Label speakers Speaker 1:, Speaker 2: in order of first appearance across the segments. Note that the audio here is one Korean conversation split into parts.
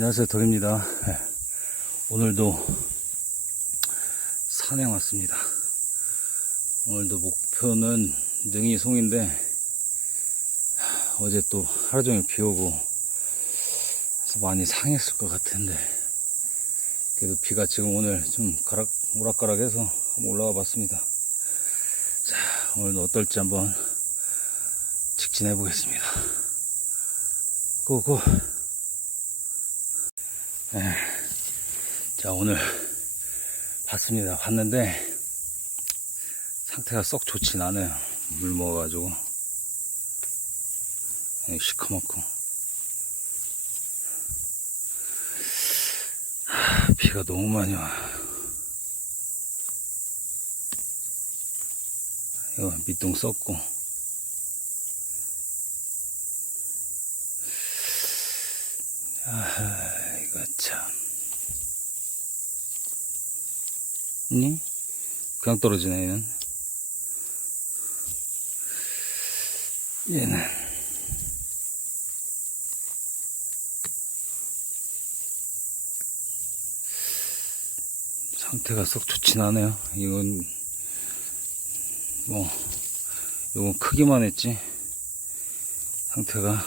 Speaker 1: 안녕하세요 덕입니다. 네, 오늘도 산행 왔습니다. 오늘도 목표는 능이 송인데 하, 어제 또 하루 종일 비 오고 그래서 많이 상했을 것 같은데 그래도 비가 지금 오늘 좀 가락 오락가락 해서 한번 올라와 봤습니다. 자 오늘도 어떨지 한번 직진해 보겠습니다. 고고 네. 자, 오늘 봤습니다. 봤는데 상태가 썩 좋진 않아요. 물 먹어가지고. 네, 시커멓고. 하, 비가 너무 많이 와. 이거 밑둥 썩고. 아하, 이거 참. 니? 그냥 떨어지네, 얘는. 얘는. 상태가 썩 좋진 않아요. 이건, 뭐, 이건 크기만 했지. 상태가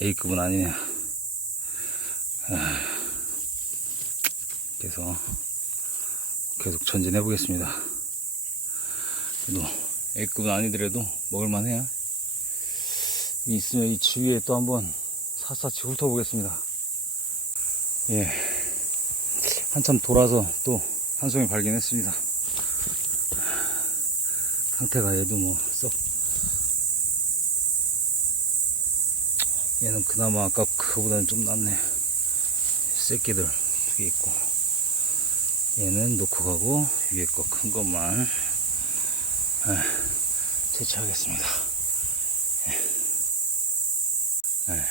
Speaker 1: A급은 아니네요. 그래서 계속 전진해 보겠습니다. 그래도 A급은 아니더라도 먹을만 해요. 있으면 이 주위에 또 한번 샅샅이 훑어보겠습니다. 예. 한참 돌아서 또 한 송이 발견했습니다. 상태가 얘도 뭐 썩. 얘는 그나마 아까 그거보다는 좀 낫네. 새끼들 두 개 있고. 얘는 놓고 가고 위에 거 큰 것만 예, 채취하겠습니다. 예. 예.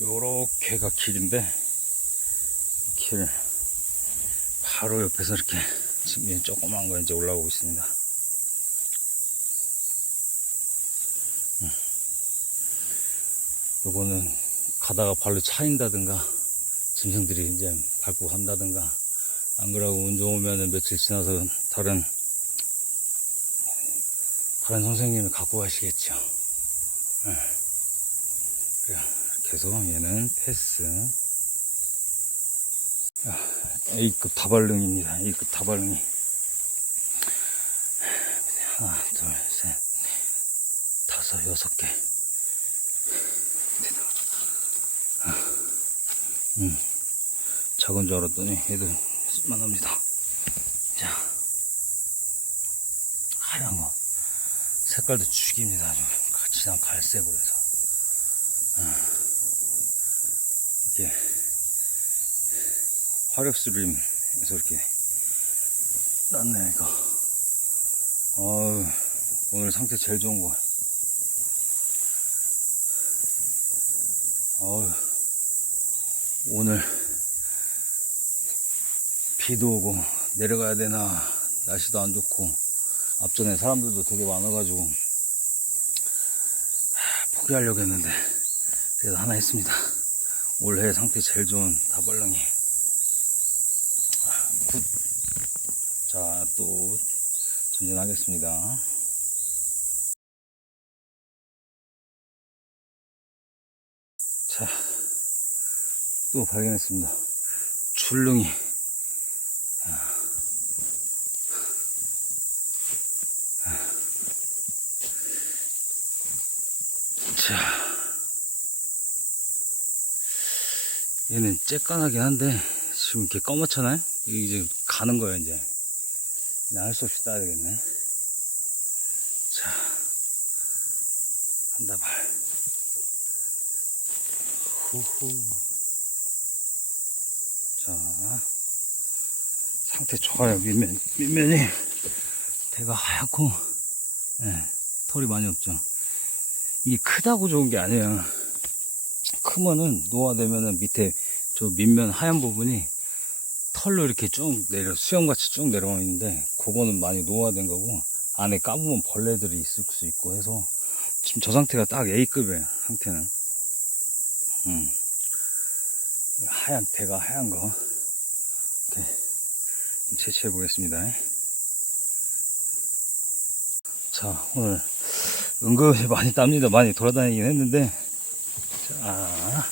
Speaker 1: 요렇게가 길인데 길 바로 옆에서 이렇게 지금 얘 조그만 거 이제 올라오고 있습니다. 음. 요거는 가다가 발로 차인다든가 짐승들이 이제 밟고 간다든가 안 그러고 운 좋으면은 며칠 지나서 다른 다른 선생님이 갖고 가시겠죠. 예. 그래 이렇게 해서 얘는 패스. 야, A급 다발릉입니다. A급 다발릉이. 하나, 둘, 셋, 다섯, 여섯 개. 음, 작은 줄 알았더니 얘도 쓸만합니다. 자, 하얀 거. 색깔도 죽입니다. 아주 진한 갈색으로 해서. 어. 이렇게 화력스림에서 이렇게 났네, 이거. 어우, 오늘 상태 제일 좋은 거. 어우, 오늘 비도 오고 내려가야 되나 날씨도 안 좋고 앞전에 사람들도 되게 많아가지고 하, 포기하려고 했는데 그래도 하나 했습니다. 올해 상태 제일 좋은 다발랑이. 아, 굿자 또 전진하겠습니다. 자 또 발견했습니다. 줄릉이 자, 얘는 쬐깐하긴 한데, 지금 이렇게 검었잖아요? 이제 가는 거예요, 이제. 할 수 없이 따야 되겠네. 자, 한 다발. 후후. 자, 상태 좋아요, 밑면, 밑면이. 대가 하얗고, 예, 털이 많이 없죠. 이게 크다고 좋은 게 아니에요. 크면은 노화되면은 밑에 저 밑면 하얀 부분이 털로 이렇게 쭉 내려 수염같이 쭉 내려와 있는데 그거는 많이 노화된 거고 안에 까보면 벌레들이 있을 수 있고 해서 지금 저 상태가 딱 A급이에요 상태는 음. 하얀 대가 하얀 거 이렇게 좀 채취해 보겠습니다. 자 오늘 은근히 많이 땀니다. 많이 돌아다니긴 했는데. 자,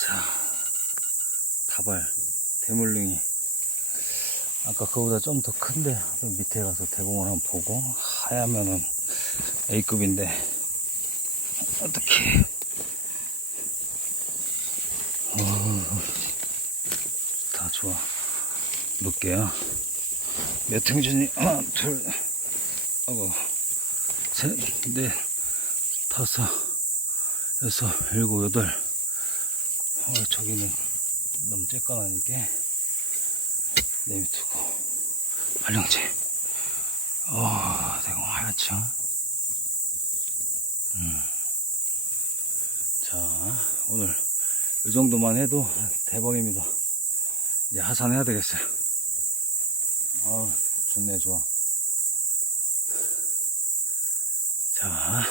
Speaker 1: 자 다발 대물릉이. 아까 그거보다 좀 더 큰데 그 밑에 가서 대공을 한번 보고 하야면은 A급인데 어떻게 어, 다 좋아. 몇개야? 몇 행진이? 하나 둘 하고 셋 넷 다섯 여섯 일곱 여덟. 어, 저기는 너무 쬐까나니까 내비두고 발령제 어 대공 하얗죠? 음. 자 오늘 이 정도만 해도 대박입니다. 이제 하산해야 되겠어요. 아 좋네 좋아 자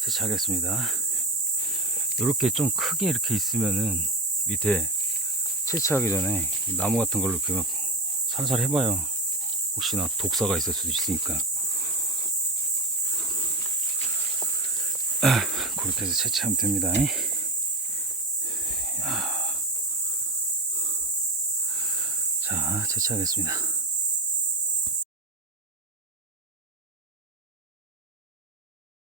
Speaker 1: 채취하겠습니다 이렇게 좀 크게 이렇게 있으면은 밑에 채취하기 전에 나무 같은 걸로 이렇게 막 살살 해봐요. 혹시나 독사가 있을 수도 있으니까. 아, 그렇게 해서 채취하면 됩니다. 야. 자, 채취하겠습니다.